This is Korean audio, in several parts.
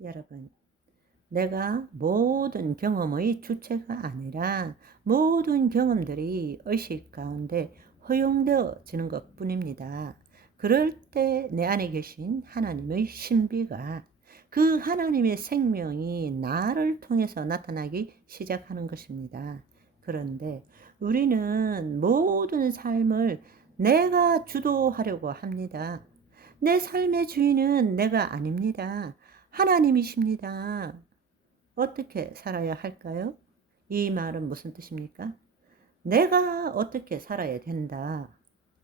여러분, 내가 모든 경험의 주체가 아니라 모든 경험들이 의식 가운데 허용되어지는 것 뿐입니다. 그럴 때 내 안에 계신 하나님의 신비가, 그 하나님의 생명이 나를 통해서 나타나기 시작하는 것입니다. 그런데 우리는 모든 삶을 내가 주도하려고 합니다. 내 삶의 주인은 내가 아닙니다. 하나님이십니다. 어떻게 살아야 할까요? 이 말은 무슨 뜻입니까? 내가 어떻게 살아야 된다.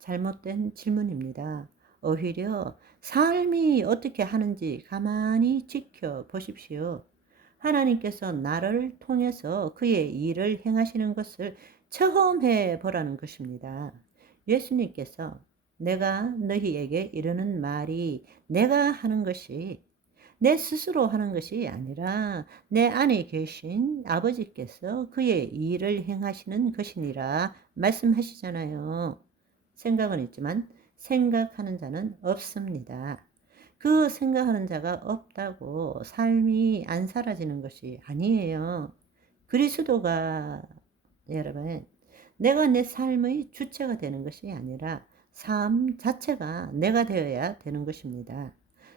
잘못된 질문입니다. 오히려 삶이 어떻게 하는지 가만히 지켜보십시오. 하나님께서 나를 통해서 그의 일을 행하시는 것을 체험해 보라는 것입니다. 예수님께서 내가 너희에게 이르는 말이 내가 하는 것이 내 스스로 하는 것이 아니라 내 안에 계신 아버지께서 그의 일을 행하시는 것이니라 말씀하시잖아요. 생각은 있지만 생각하는 자는 없습니다. 그 생각하는 자가 없다고 삶이 안 사라지는 것이 아니에요. 그리스도가, 여러분, 내가 내 삶의 주체가 되는 것이 아니라 삶 자체가 내가 되어야 되는 것입니다.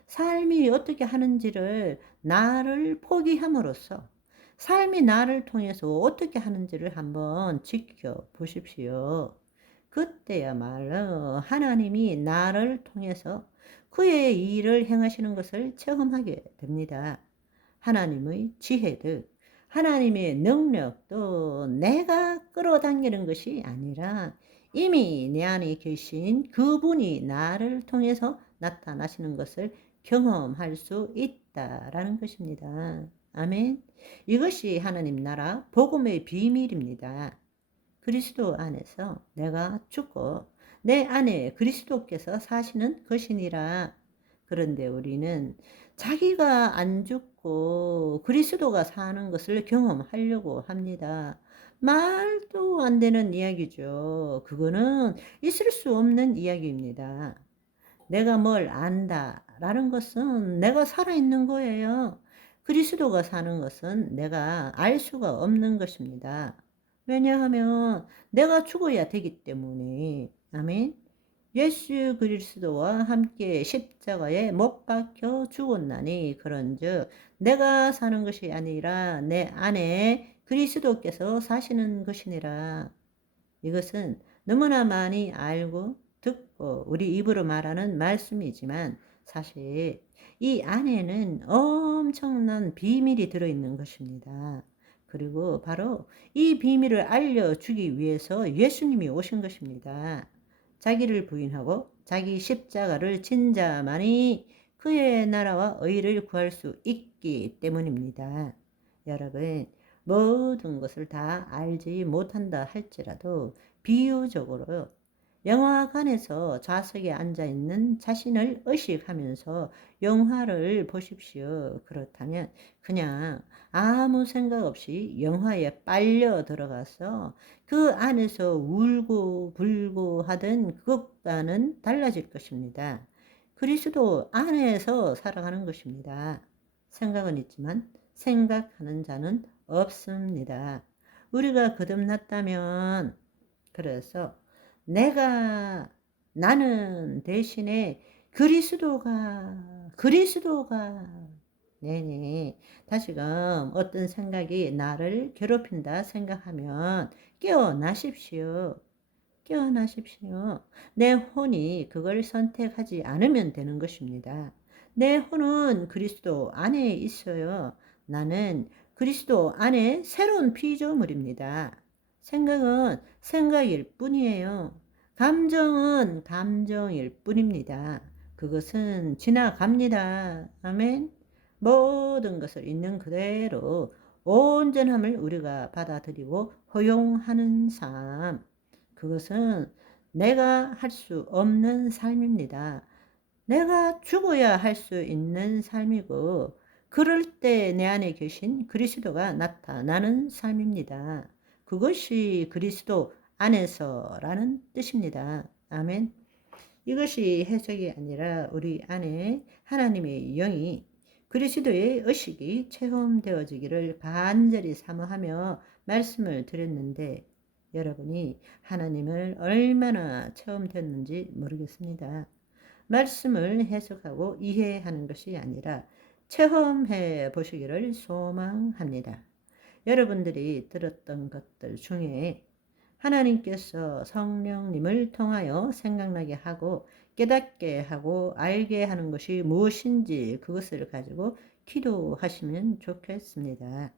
삶이 어떻게 하는지를 나를 포기함으로써 삶이 나를 통해서 어떻게 하는지를 한번 지켜보십시오. 그때야말로 하나님이 나를 통해서 그의 일을 행하시는 것을 체험하게 됩니다. 하나님의 지혜도, 하나님의 능력도 내가 끌어당기는 것이 아니라 이미 내 안에 계신 그분이 나를 통해서 나타나시는 것을 경험할 수 있다라는 것입니다. 아멘. 이것이 하나님 나라 복음의 비밀입니다. 그리스도 안에서 내가 죽고 내 안에 그리스도께서 사시는 것이니라. 그런데 우리는 자기가 안 죽고 그리스도가 사는 것을 경험하려고 합니다. 말도 안 되는 이야기죠. 그거는 있을 수 없는 이야기입니다. 내가 뭘 안다라는 것은 내가 살아있는 거예요. 그리스도가 사는 것은 내가 알 수가 없는 것입니다. 왜냐하면 내가 죽어야 되기 때문에. 아멘. 예수 그리스도와 함께 십자가에 못 박혀 죽었나니 그런즉 내가 사는 것이 아니라 내 안에 그리스도께서 사시는 것이니라. 이것은 너무나 많이 알고 듣고 우리 입으로 말하는 말씀이지만 사실 이 안에는 엄청난 비밀이 들어있는 것입니다. 그리고 바로 이 비밀을 알려주기 위해서 예수님이 오신 것입니다. 자기를 부인하고 자기 십자가를 진 자만이 그의 나라와 의를 구할 수 있기 때문입니다. 여러분, 모든 것을 다 알지 못한다 할지라도 비유적으로 영화관에서 좌석에 앉아있는 자신을 의식하면서 영화를 보십시오. 그렇다면 그냥 아무 생각 없이 영화에 빨려 들어가서 그 안에서 울고 불고 하던 그것과는 달라질 것입니다. 그리스도 안에서 살아가는 것입니다. 생각은 있지만 생각하는 자는 없습니다. 우리가 거듭났다면, 그래서 나는 대신에 그리스도가 네네, 다시금 어떤 생각이 나를 괴롭힌다 생각하면 깨어나십시오. 깨어나십시오. 내 혼이 그걸 선택하지 않으면 되는 것입니다. 내 혼은 그리스도 안에 있어요. 나는 그리스도 안에 새로운 피조물입니다. 생각은 생각일 뿐이에요. 감정은 감정일 뿐입니다. 그것은 지나갑니다. 아멘. 모든 것을 있는 그대로 온전함을 우리가 받아들이고 허용하는 삶. 그것은 내가 할 수 없는 삶입니다. 내가 죽어야 할 수 있는 삶이고, 그럴 때 내 안에 계신 그리스도가 나타나는 삶입니다. 그것이 그리스도 안에서라는 뜻입니다. 아멘. 이것이 해석이 아니라 우리 안에 하나님의 영이 그리스도의 의식이 체험되어지기를 간절히 사모하며 말씀을 드렸는데 여러분이 하나님을 얼마나 체험됐는지 모르겠습니다. 말씀을 해석하고 이해하는 것이 아니라 체험해 보시기를 소망합니다. 여러분들이 들었던 것들 중에 하나님께서 성령님을 통하여 생각나게 하고 깨닫게 하고 알게 하는 것이 무엇인지 그것을 가지고 기도하시면 좋겠습니다.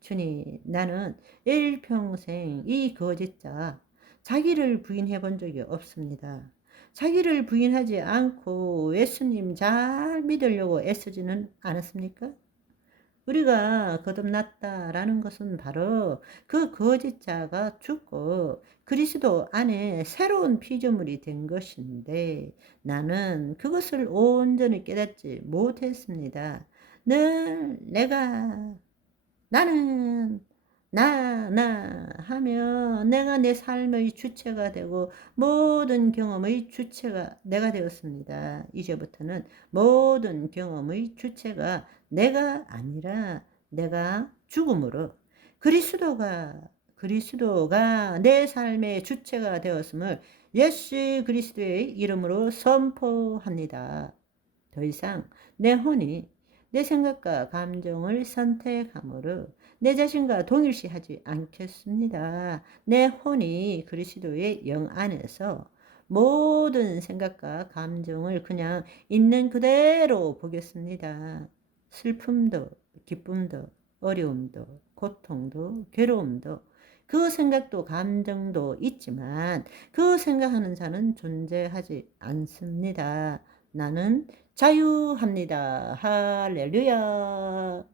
주님, 나는 일평생 이 거짓자 자기를 부인해 본 적이 없습니다. 자기를 부인하지 않고 예수님 잘 믿으려고 애쓰지는 않았습니까? 우리가 거듭났다라는 것은 바로 그 거짓자가 죽고 그리스도 안에 새로운 피조물이 된 것인데 나는 그것을 온전히 깨닫지 못했습니다. 늘 나는 나 하며 내가 내 삶의 주체가 되고 모든 경험의 주체가 내가 되었습니다. 이제부터는 모든 경험의 주체가 내가 아니라 내가 죽음으로 그리스도가 내 삶의 주체가 되었음을 예수 그리스도의 이름으로 선포합니다. 더 이상 내 혼이 내 생각과 감정을 선택함으로 내 자신과 동일시하지 않겠습니다. 내 혼이 그리스도의 영 안에서 모든 생각과 감정을 그냥 있는 그대로 보겠습니다. 슬픔도, 기쁨도, 어려움도, 고통도, 괴로움도, 그 생각도 감정도 있지만 그 생각하는 자는 존재하지 않습니다. 나는 자유합니다. 할렐루야.